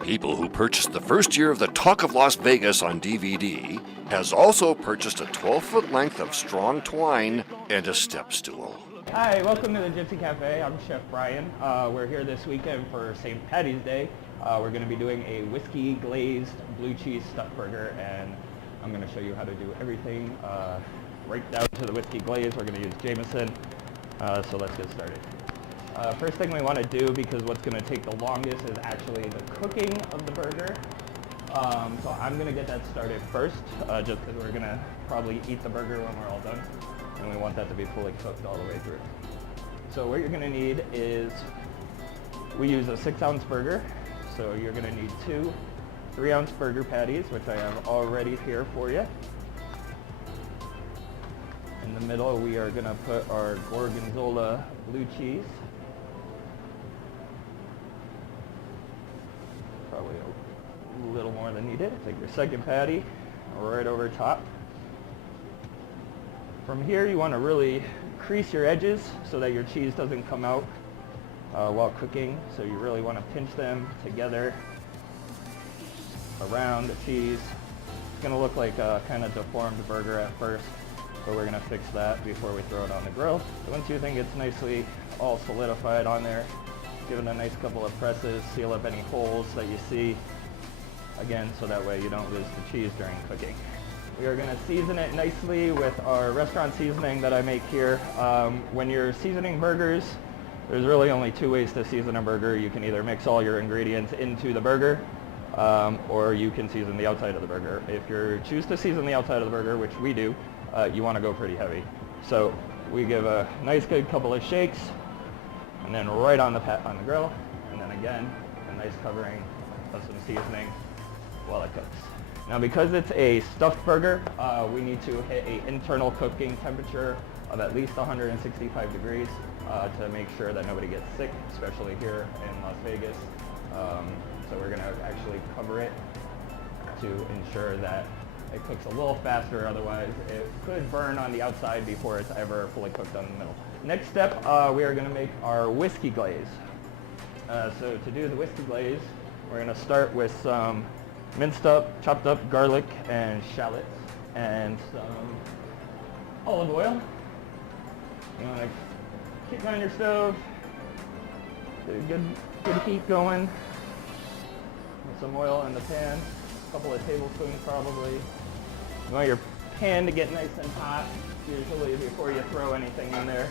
People who purchased the first year of The Talk of Las Vegas on DVD has also purchased a 12-foot length of strong twine and a step stool. Hi, welcome to the Gypsy Cafe. I'm Chef Bryan. We're here this weekend for St. Patty's Day. We're going to be doing a whiskey glazed blue cheese stuffed burger, and I'm going to show you how to do everything right down to the whiskey glaze. We're going to use Jameson, so let's get started. First thing we want to do, because what's going to take the longest is actually the cooking of the burger. So I'm going to get that started first, just because we're going to probably eat the burger when we're all done, and we want that to be fully cooked all the way through. So what you're going to need is, we use a 6-ounce burger, so you're going to need 2 3-ounce burger patties, which I have already here for you. In the middle, we are going to put our Gorgonzola blue cheese. Probably a little more than needed. Take your second patty right over top. From here, you want to really crease your edges so that your cheese doesn't come out while cooking. So you really want to pinch them together around the cheese. It's going to look like a kind of deformed burger at first, but we're going to fix that before we throw it on the grill. So once you think it's nicely all solidified on there, give it a nice couple of presses, seal up any holes that you see, again, so that way you don't lose the cheese during cooking. We are going to season it nicely with our restaurant seasoning that I make here. When you're seasoning burgers, there's really only 2 ways to season a burger. You can either mix all your ingredients into the burger, or you can season the outside of the burger. If you choose to season the outside of the burger, which we do, you want to go pretty heavy. So we give a nice good couple of shakes, and then right on the grill, and then again, a nice covering of some seasoning while it cooks. Now, because it's a stuffed burger, we need to hit an internal cooking temperature of at least 165 degrees to make sure that nobody gets sick, especially here in Las Vegas. So we're going to actually cover it to ensure that it cooks a little faster, otherwise it could burn on the outside before it's ever fully cooked on the middle. Next step, we are going to make our whiskey glaze. So to do the whiskey glaze, we're going to start with some minced up, chopped up garlic and shallots, and some olive oil. You want to keep on your stove, get a good heat going, with some oil in the pan, a couple of tablespoons probably. You want your pan to get nice and hot, usually before you throw anything in there.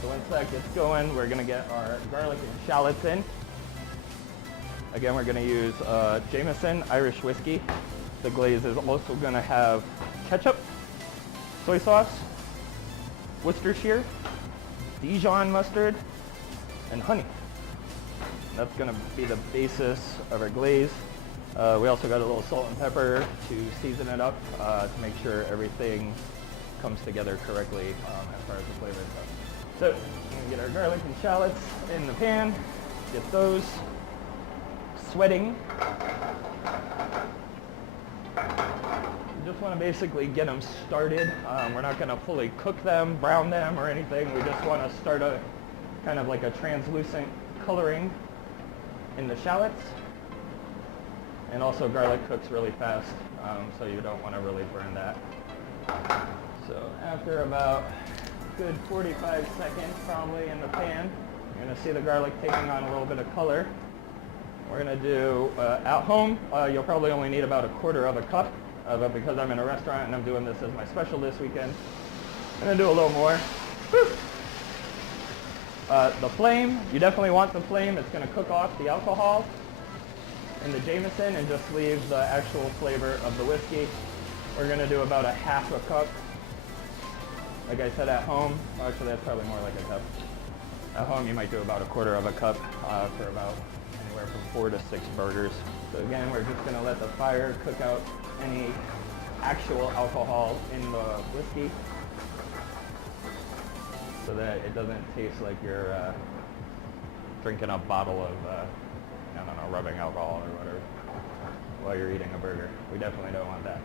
So once that gets going, we're going to get our garlic and shallots in. Again, we're going to use Jameson Irish whiskey. The glaze is also going to have ketchup, soy sauce, Worcestershire, Dijon mustard, and honey. That's going to be the basis of our glaze. We also got a little salt and pepper to season it up to make sure everything comes together correctly as far as the flavor goes. So we're going to get our garlic and shallots in the pan, get those sweating. You just want to basically get them started. We're not going to fully cook them, brown them, or anything. We just want to start a kind of like a translucent coloring in the shallots. And also garlic cooks really fast, so you don't want to really burn that. So after about a good 45 seconds probably in the pan, you're going to see the garlic taking on a little bit of color. We're going to do, at home, you'll probably only need about 1/4 cup, but because I'm in a restaurant and I'm doing this as my special this weekend, I'm going to do a little more. The flame, you definitely want the flame. It's going to cook off the alcohol in the Jameson and just leave the actual flavor of the whiskey. We're going to do about 1/2 cup. Like I said, at home, actually that's probably more like a cup. At home you might do about 1/4 cup for about anywhere from 4 to 6 burgers. So again, we're just going to let the fire cook out any actual alcohol in the whiskey so that it doesn't taste like you're drinking a bottle of I don't know, rubbing alcohol or whatever while you're eating a burger. We definitely don't want that.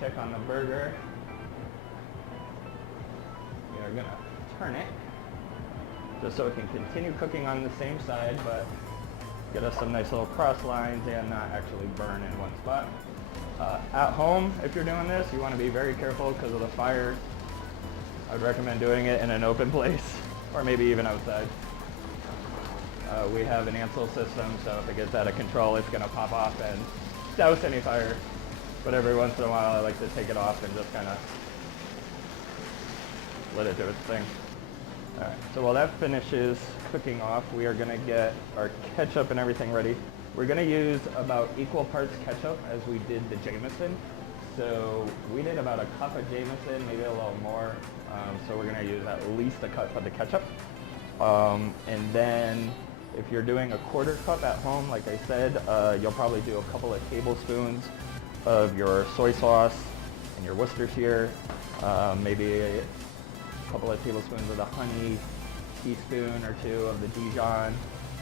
Check on the burger. We are going to turn it. just so it can continue cooking on the same side, but get us some nice little cross lines and not actually burn in one spot. At home, if you're doing this, you want to be very careful because of the fire. I would recommend doing it in an open place, or maybe even outside. We have an Ansel system, so if it gets out of control, it's going to pop off and douse any fire. But every once in a while, I like to take it off and just kind of let it do its thing. All right, so while that finishes cooking off, we are going to get our ketchup and everything ready. We're going to use about equal parts ketchup as we did the Jameson. So we did about a cup of Jameson, maybe a little more. So we're going to use at least a cup of the ketchup. And then if you're doing a quarter cup at home, like I said, you'll probably do a couple of tablespoons of your soy sauce and your Worcestershire, maybe a couple of tablespoons of the honey, teaspoon or two of the Dijon.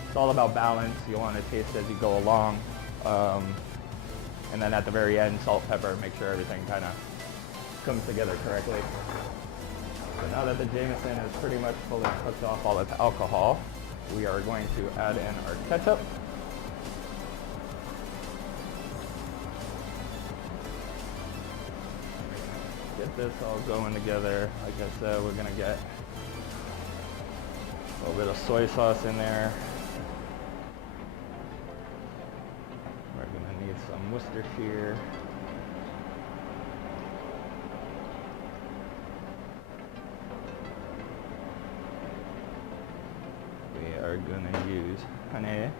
It's all about balance. You'll want to taste as you go along. And then at the very end, salt, pepper, make sure everything kind of comes together correctly. So now that the Jameson is pretty much fully cooked off all its alcohol, we are going to add in our ketchup. Get this all going together. Like I said, we're gonna get a little bit of soy sauce in there. We're gonna need some Worcestershire. We are gonna use honey.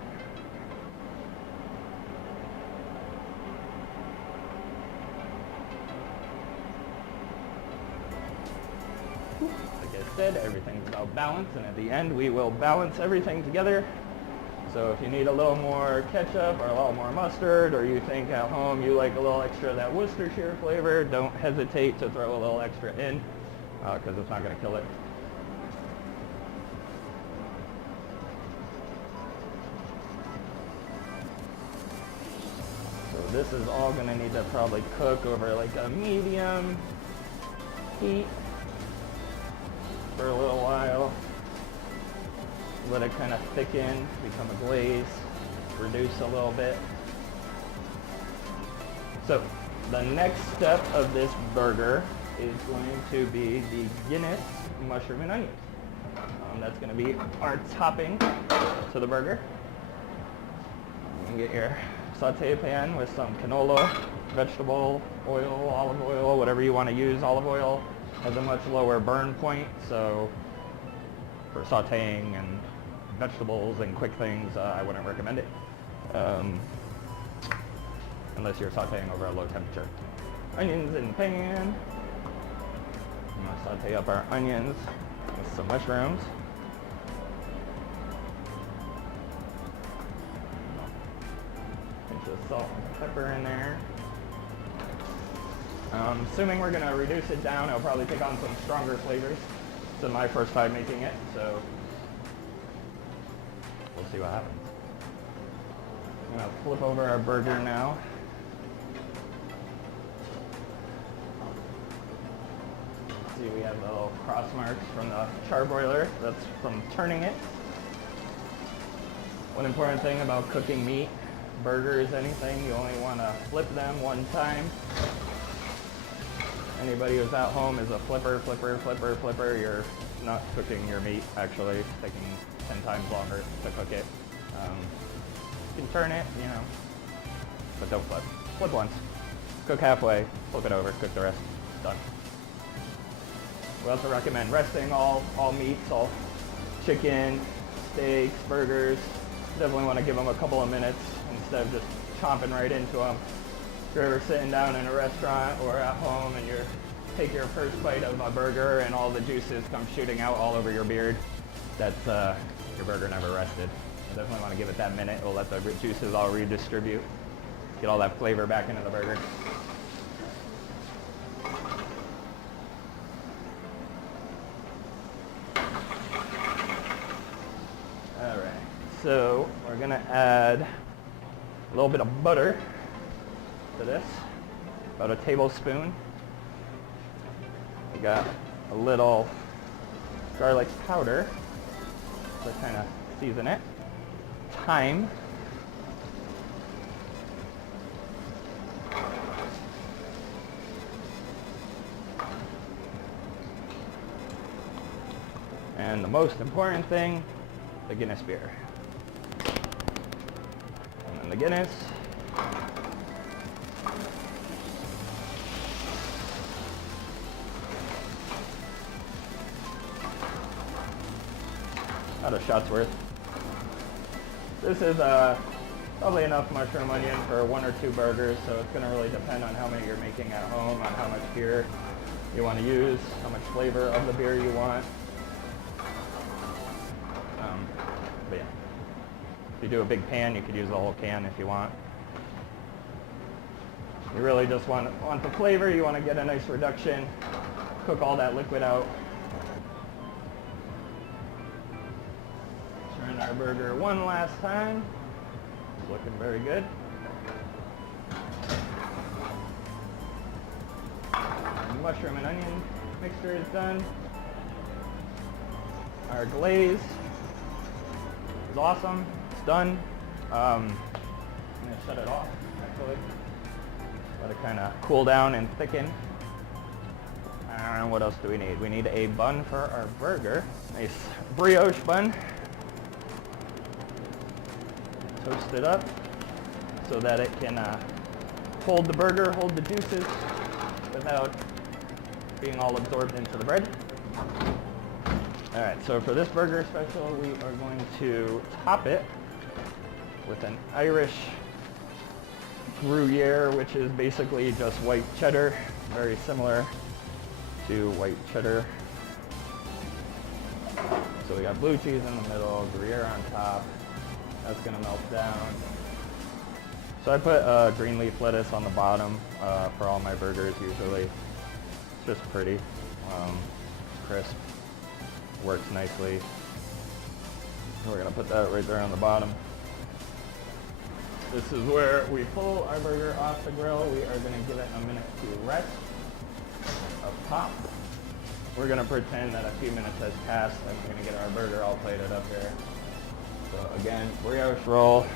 Like I said, everything's about balance, and at the end we will balance everything together. So if you need a little more ketchup or a little more mustard, or you think at home you like a little extra of that Worcestershire flavor, don't hesitate to throw a little extra in, because it's not going to kill it. So this is all going to need to probably cook over like a medium heat for a little while. Let it kind of thicken, become a glaze, reduce a little bit. So the next step of this burger is going to be the Guinness mushroom and onion. That's going to be our topping to the burger. You can get your saute pan with some canola, vegetable oil, olive oil, whatever you want to use. Olive oil has a much lower burn point, so for sauteing and vegetables and quick things, I wouldn't recommend it, unless you're sauteing over a low temperature. Onions in the pan. I'm going to saute up our onions with some mushrooms. Pinch of salt and pepper in there. Assuming we're going to reduce it down, it'll probably take on some stronger flavors. This is my first time making it, so we'll see what happens. I'm going to flip over our burger now. See, we have the little cross marks from the charbroiler. That's from turning it. One important thing about cooking meat, burgers, anything, you only want to flip them one time. Anybody who's at home is a flipper. You're not cooking your meat, actually. It's taking 10 times longer to cook it. You can turn it, you know, but don't flip. Flip once. Cook halfway, flip it over, cook the rest. Done. We also recommend resting all meats, all chicken, steaks, burgers. Definitely want to give them a couple of minutes instead of just chomping right into them. If you're ever sitting down in a restaurant or at home and you take your first bite of a burger and all the juices come shooting out all over your beard, that's your burger never rested. You definitely want to give it that minute. It'll let the juices all redistribute, get all that flavor back into the burger. All right, so we're gonna add a little bit of butter to this, about a tablespoon. We got a little garlic powder, to kind of season it. Thyme. And the most important thing, the Guinness beer. And then the Guinness. About a shot's worth. This is probably enough mushroom onion for 1 or 2 burgers, so it's going to really depend on how many you're making at home, on how much beer you want to use, how much flavor of the beer you want. But yeah, if you do a big pan, you could use the whole can if you want. You really just want the flavor, you want to get a nice reduction, cook all that liquid out. Turn our burger one last time. It's looking very good. Our mushroom and onion mixture is done. Our glaze is awesome. It's done. I'm going to shut it off, actually. Let it kind of cool down and thicken. And what else do we need? We need a bun for our burger. Nice brioche bun. Toast it up so that it can hold the burger, hold the juices without being all absorbed into the bread. Alright, so for this burger special, we are going to top it with an Irish Gruyere, which is basically just white cheddar, very similar to white cheddar. So we got blue cheese in the middle, Gruyere on top. That's going to melt down. So I put green leaf lettuce on the bottom for all my burgers usually. It's just pretty, crisp, works nicely. We're going to put that right there on the bottom. This is where we pull our burger off the grill. We are going to give it a minute to rest up top. We're going to pretend that a few minutes has passed and we're going to get our burger all plated up here. So again, brioche roll,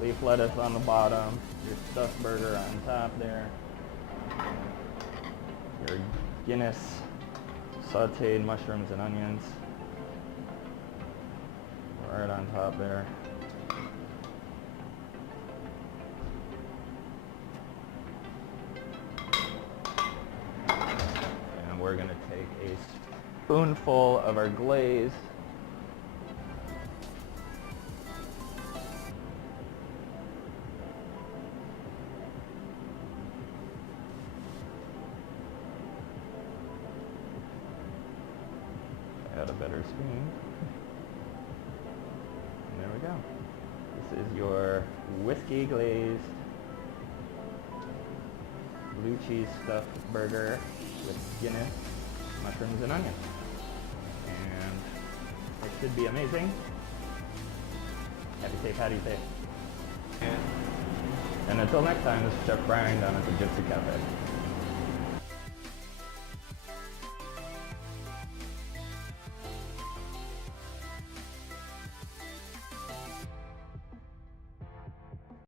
leaf lettuce on the bottom, your stuffed burger on top there, your Guinness sauteed mushrooms and onions right on top there. And we're going to take a spoonful of our glaze. Add a better spoon. And there we go. This is your whiskey glazed blue cheese stuffed burger with Guinness, mushrooms, and onions. And it should be amazing. Happy safe, Patty safe. And until next time, this is Chef Bryan down at the Gypsy Cafe.